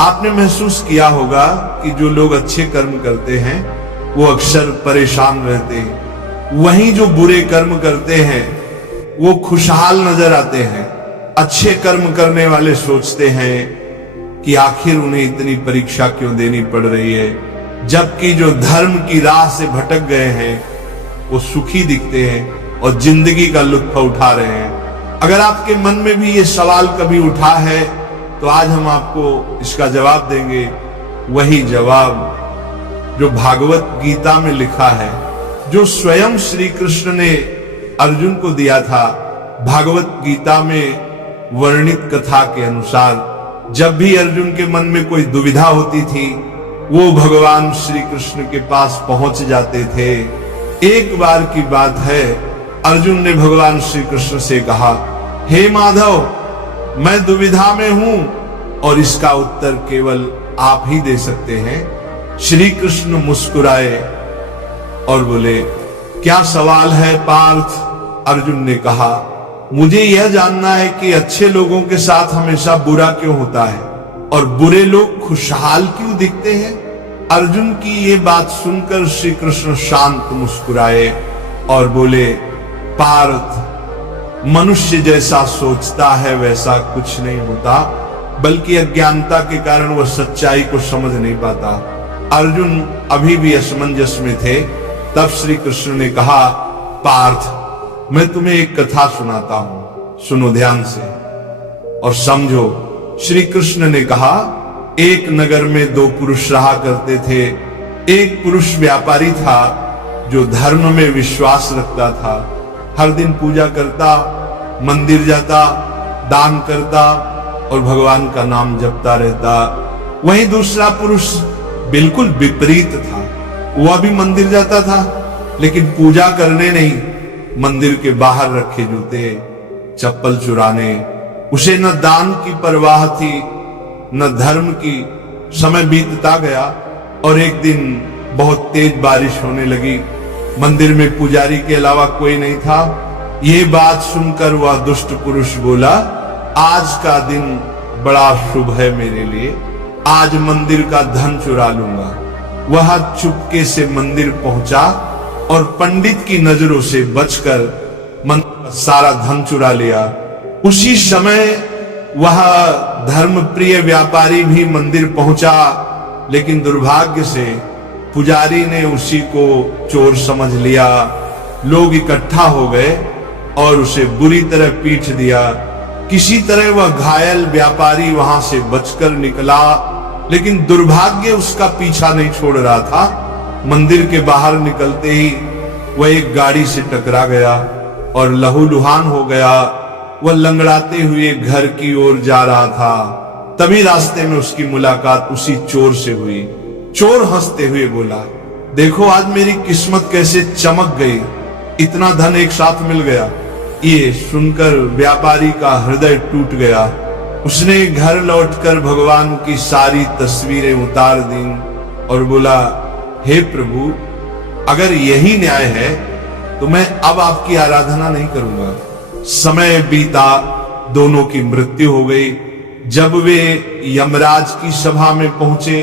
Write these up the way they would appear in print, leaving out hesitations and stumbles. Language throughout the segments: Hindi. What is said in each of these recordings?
आपने महसूस किया होगा कि जो लोग अच्छे कर्म करते हैं वो अक्सर परेशान रहते हैं, वहीं जो बुरे कर्म करते हैं वो खुशहाल नजर आते हैं। अच्छे कर्म करने वाले सोचते हैं कि आखिर उन्हें इतनी परीक्षा क्यों देनी पड़ रही है, जबकि जो धर्म की राह से भटक गए हैं वो सुखी दिखते हैं और जिंदगी का लुत्फ उठा रहे हैं। अगर आपके मन में भी ये सवाल कभी उठा है तो आज हम आपको इसका जवाब देंगे, वही जवाब जो भागवत गीता में लिखा है, जो स्वयं श्री कृष्ण ने अर्जुन को दिया था। भागवत गीता में वर्णित कथा के अनुसार जब भी अर्जुन के मन में कोई दुविधा होती थी वो भगवान श्री कृष्ण के पास पहुंच जाते थे। एक बार की बात है, अर्जुन ने भगवान श्री कृष्ण से कहा, हे माधव, मैं दुविधा में हूं और इसका उत्तर केवल आप ही दे सकते हैं। श्री कृष्ण मुस्कुराए और बोले, क्या सवाल है पार्थ? अर्जुन ने कहा, मुझे यह जानना है कि अच्छे लोगों के साथ हमेशा बुरा क्यों होता है और बुरे लोग खुशहाल क्यों दिखते हैं? अर्जुन की ये बात सुनकर श्री कृष्ण शांत मुस्कुराए और बोले, पार्थ, मनुष्य जैसा सोचता है वैसा कुछ नहीं होता, बल्कि अज्ञानता के कारण वह सच्चाई को समझ नहीं पाता। अर्जुन अभी भी असमंजस में थे। तब श्री कृष्ण ने कहा, पार्थ, मैं तुम्हें एक कथा सुनाता हूं, सुनो ध्यान से और समझो। श्री कृष्ण ने कहा, एक नगर में दो पुरुष रहा करते थे। एक पुरुष व्यापारी था जो धर्म में विश्वास रखता था, हर दिन पूजा करता, मंदिर जाता, दान करता और भगवान का नाम जपता रहता। वहीं दूसरा पुरुष बिल्कुल विपरीत था, वह भी मंदिर जाता था लेकिन पूजा करने नहीं, मंदिर के बाहर रखे जूते चप्पल चुराने। उसे न दान की परवाह थी न धर्म की। समय बीतता गया और एक दिन बहुत तेज बारिश होने लगी। मंदिर में पुजारी के अलावा कोई नहीं था। ये बात सुनकर वह दुष्ट पुरुष बोला, आज का दिन बड़ा शुभ है मेरे लिए, आज मंदिर का धन चुरा लूंगा। वह चुपके से मंदिर पहुंचा और पंडित की नजरों से बचकर मंदिर का सारा धन चुरा लिया। उसी समय वह धर्म प्रिय व्यापारी भी मंदिर पहुंचा, लेकिन दुर्भाग्य से पुजारी ने उसी को चोर समझ लिया। लोग इकट्ठा हो गए और उसे बुरी तरह पीट दिया। किसी तरह वह घायल व्यापारी वहां से बचकर निकला, लेकिन दुर्भाग्य उसका पीछा नहीं छोड़ रहा था। मंदिर के बाहर निकलते ही वह एक गाड़ी से टकरा गया और लहूलुहान हो गया। वह लंगड़ाते हुए घर की ओर जा रहा था। तभी रास्ते में उसकी मुलाकात उसी चोर से हुई। चोर हंसते हुए बोला, देखो आज मेरी किस्मत कैसे चमक गई, इतना धन एक साथ मिल गया। ये सुनकर व्यापारी का हृदय टूट गया। उसने घर लौटकर भगवान की सारी तस्वीरें उतार दी और बोला, हे प्रभु, अगर यही न्याय है तो मैं अब आपकी आराधना नहीं करूंगा। समय बीता, दोनों की मृत्यु हो गई। जब वे यमराज की सभा में पहुंचे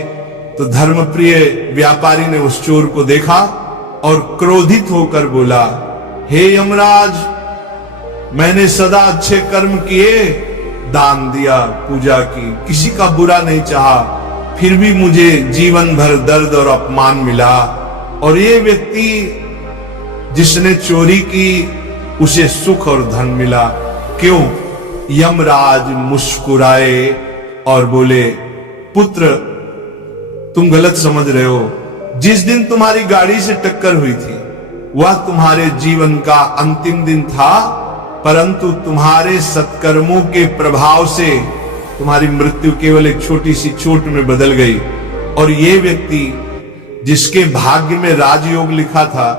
तो धर्मप्रिय व्यापारी ने उस चोर को देखा और क्रोधित होकर बोला, हे यमराज, मैंने सदा अच्छे कर्म किए, दान दिया, पूजा की, किसी का बुरा नहीं चाहा, फिर भी मुझे जीवन भर दर्द और अपमान मिला। और ये व्यक्ति जिसने चोरी की उसे सुख और धन मिला, क्यों? यमराज मुस्कुराए और बोले, पुत्र, तुम गलत समझ रहे हो। जिस दिन तुम्हारी गाड़ी से टक्कर हुई थी वह तुम्हारे जीवन का अंतिम दिन था, परंतु तुम्हारे सत्कर्मों के प्रभाव से तुम्हारी मृत्यु केवल एक छोटी सी चोट में बदल गई। और ये व्यक्ति जिसके भाग्य में राजयोग लिखा था,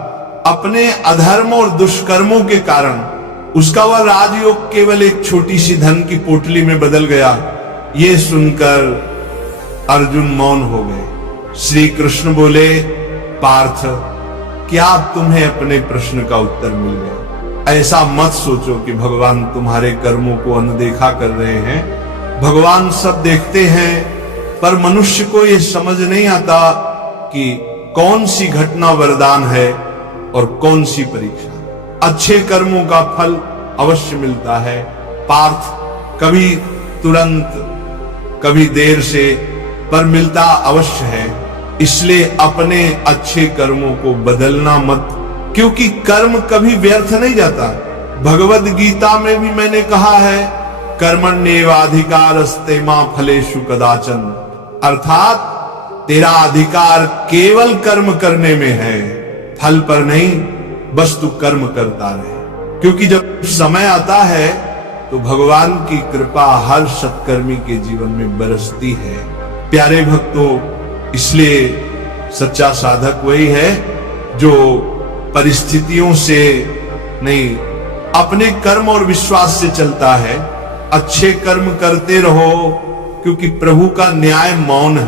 अपने अधर्म और दुष्कर्मों के कारण उसका वह राजयोग केवल एक छोटी सी धन की पोटली में बदल गया। ये सुनकर अर्जुन मौन हो गए। श्री कृष्ण बोले, पार्थ, क्या तुम्हें अपने प्रश्न का उत्तर मिल गया? ऐसा मत सोचो कि भगवान तुम्हारे कर्मों को अनदेखा कर रहे हैं। भगवान सब देखते हैं। पर मनुष्य को यह समझ नहीं आता कि कौन सी घटना वरदान है और कौन सी परीक्षा। अच्छे कर्मों का फल अवश्य मिलता है पार्थ, कभी तुरंत कभी देर से, पर मिलता अवश्य है। इसलिए अपने अच्छे कर्मों को बदलना मत, क्योंकि कर्म कभी व्यर्थ नहीं जाता। भगवद गीता में भी मैंने कहा है, कर्मण्येवाधिकारस्ते मा फलेषु कदाचन, अर्थात तेरा अधिकार केवल कर्म करने में है, फल पर नहीं, बस तू कर्म करता रहे। क्योंकि जब समय आता है तो भगवान की कृपा हर सत्कर्मी के जीवन में बरसती है। प्यारे भक्तों, इसलिए सच्चा साधक वही है जो परिस्थितियों से नहीं, अपने कर्म और विश्वास से चलता है। अच्छे कर्म करते रहो, क्योंकि प्रभु का न्याय मौन है।